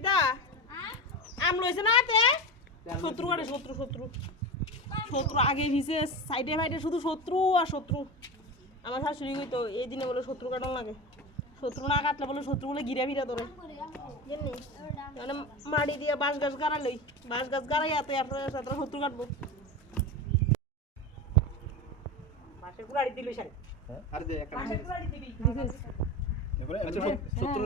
কিতা আম লইছে না তে? শত্রু আরে শত্রু শত্রু। শত্রু আগে ভিজে সাইডে ফাইডে শুধু শত্রু আর শত্রু। আমার শাশুড়ি কইতো এই দিনে বলে শত্রু কাটন লাগে। শত্রু না কাটলে বলে শত্রু বলে গিরা ফিরা ধরে। মানে মাটি দিয়ে বাঁশ গাছ গাড়ালই বাঁশ গাছ গাড়াই এত এত শত্রু কাটবো। বাঁশের গুড়াড়ি দিলই সারে আর দে একটা। বাঁশের গুড়াড়ি দিবি। শত্রু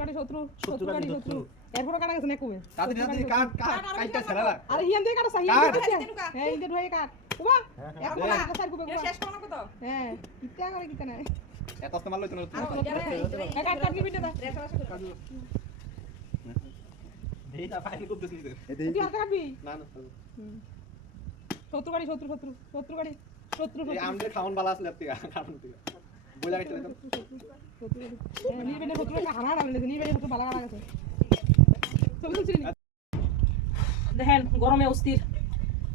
কাটি শত্রু শত্রু শত্রু কাটি শত্রু এরপর কাটা গেছে না কবে? তাড়াতাড়ি তাড়াতাড়ি কাট কাট কাটটা ছেড়া লাগ আরে হিয়ান দিয়ে কাটা সাহি কাট। হ্যাঁ ইন্দে ধুয়ে কাট কুবা এখন হ্যাঁ। কাটা সার কুবে? শেষ করো না কত? হ্যাঁ কিটা করে কিটা না এত আস্তে মারলো তো কাট কাট কি বিটা দা এইটা ফাইল খুব বেশি তুই আর কাটবি? না না শত্রু কাটি শত্রু শত্রু শত্রু কাটি শত্রু এই শত্রু আমদের খাওন বালা আসলে দেখেন, গরমে অস্থির।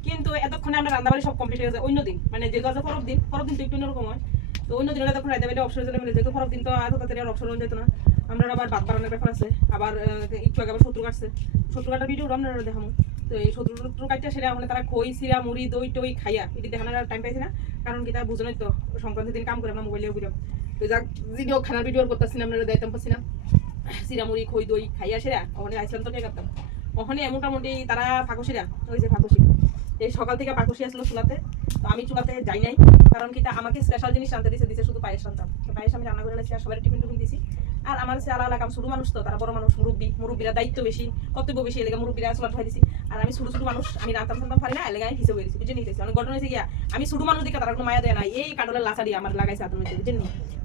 কিন্তু এতক্ষণে আমরা রান্নাবাড়ি সব কমপ্লিট হয়ে গেছে। অন্য দিন মানে যে গজা পরব দিন পরব দিন তো একটু অন্যরকম হয়। তো অন্য দিন তখন বেলে অবসর জন্য যেহেতু পরব দিন তো এত তাড়াতাড়ি আর অবসর যেত না। আমরা আবার ভাত বানানোর ব্যাপার আছে। আবার একটু আগে আবার শত্রু কাটছে। শত্রু কাটার ভিডিও আমরা দেখাবো। তো এই শত্রু শত্রু কাটটা সেটা মানে তারা খই সিরা মুড়ি, দই, টই খাইয়া, এটি দেখানোর টাইম পাইছি না। কারণ কি তারা বুঝোই তো সংক্রান্তির দিন কাম করে আমরা মোবাইলেও বুঝলাম তো যাক ভিডিও খানার ভিডিও করতেছি না আপনারা দায়িত্ব পাচ্ছি না। সিরামুড়ি খই দই খাই আসেরা ওখানে আইসলাম তো করতাম ওখানে মোটামুটি তারা ফাঁকুশিরা ওই যে ফাঁকুশি এই সকাল থেকে পাকুশি আসলো চুলাতে, তো আমি চুলাতে যাই নাই। কারণ কি তা আমাকে স্পেশাল জিনিস আনতে দিছে দিছে শুধু পায়েস আনতাম। তো পায়েস আমি রান্না করে এনেছি, আর সবাই টিফিন টুফিন দিছি। আর আমার সে আলাদা কাম, ছোট মানুষ তো, তারা বড় মানুষ, মুরব্বী, মুরব্বীরা দায়িত্ব বেশি, কর্তব্য বেশি এলাকা মুরব্বীরা চুলা ঠাই দিছি। আর আমি ছোট ছোট মানুষ, আমি রান্তাম টান্তাম পারি না এলাকা আমি হিসেবে দিছি বুঝে নিতেছি অনেক ঘটনা হয়েছে গিয়া, আমি ছোট মানুষ দিকে তারা কোনো মায়া দেয় না এই কাডলের লাচাড়ি আমার লাগাইছে হাতের মধ্যে বুঝেন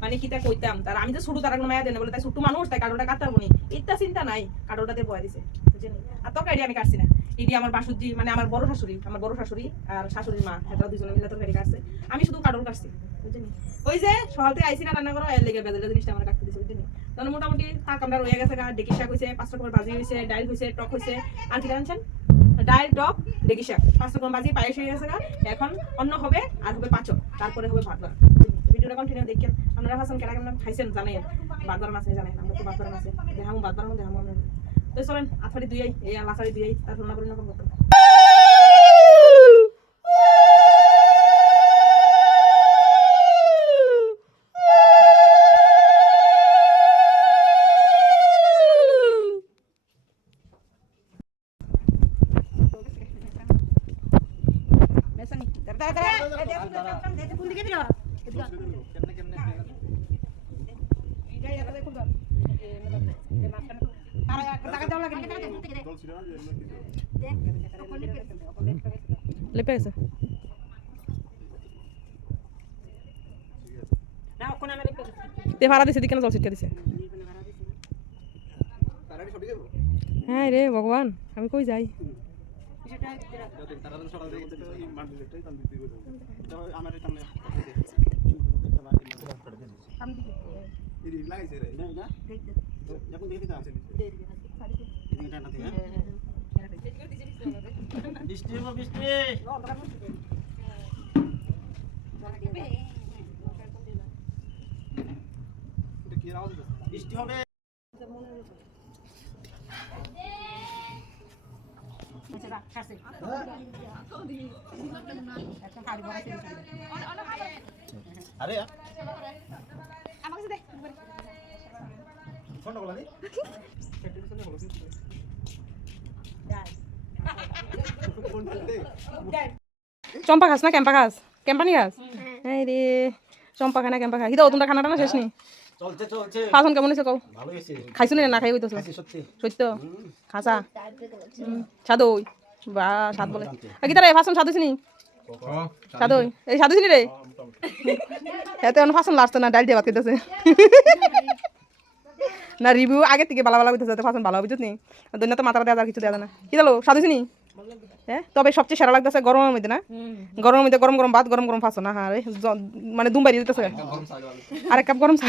মানে কিতা কইতাম, তার আমি তো ছোট, তারা কোনো মায়া দেয় না বলে, তাই ছোট মানুষ, তাই কাডলটা কাটতে পারব নি ইত্যা চিন্তা নাই কাডলটাতে বয়া দিছে বুঝেন আর তরকারি আমি কাটছি না। এটি আমার বাসুজি মানে আমার বড় শাশুড়ি, আমার বড় শাশুড়ি আর শাশুড়ির মা এরা দুজনে মিলে তরকারি কাটছে। আমি শুধু কাটল কাটছি বুঝলি ওই যে সকালতে আইসি না রান্না করো, এর লেগে বেদলে জিনিসটা আমার কাটতে দিছে বুঝলি তখন মোটামুটি থাক, আমরা রয়ে গেছে গা, ডেকি শাক হয়েছে পাঁচ রকমের ভাজি হয়েছে ডাইল হয়েছে টক হয়েছে আর কি জানছেন ডাইল, টক, ডেকি শাক। পাঁচ রকম ভাজি, পায়েস হয়ে গেছে গা। এখন অন্য হবে আর হবে পাচক, তারপরে হবে ভাত বাড়া ভিডিওটা কন্টিনিউ দেখেন। আপনারা ভাবছেন কেনা কেমন খাইছেন, জানেন। ভাত মাছ জানেন। আমরা তো ভাত বাড়া মাছে দেখামু ভাত বাড়ামু দেখামু আমরা। তো চলেন আথারি দুই এই লাসারি দুই তারপর না করে না লেপে গেছে তে ভাড়া দিছে দিকে জল ছিটকে দিছে। হ্যাঁ রে ভগবান আমি কই যাই? এদিকে না? থেকে বৃষ্টি হবে। আরে নি? চম্পা খাস না ক্যাম্পা খাস? ক্যাম্পানি খাস এই রে চম্পা খানা ক্যাম্পা খা কিতা তোমরা খানাটা না শেষ নি? চলছে চলছে। ফাসন কেমন হয়েছে কও? ভালো খাইছো না না খাই খাইছি সত্যি। সত্য খাসা? সাদই বা বলে। ফাসন এই নি রে? এতে অন ফাসন লাস্ট না ডাল দিয়ে ভাত খেতেছে না রিভিউ আগে থেকে ভালো ভালো হইতেছে ফাসন ভালো হবে নি দৈন্য তো মাথা দেওয়া কিছু দেওয়া না। কি দালো হ্যাঁ? তবে সবচেয়ে সেরা লাগতেছে গরমের মধ্যে না? গরমের মধ্যে গরম গরম ভাত গরম গরম ফাঁসো না হ্যাঁ জ- মানে দুম বাড়ি দিতেছে সাগর আরেক কাপ গরম চা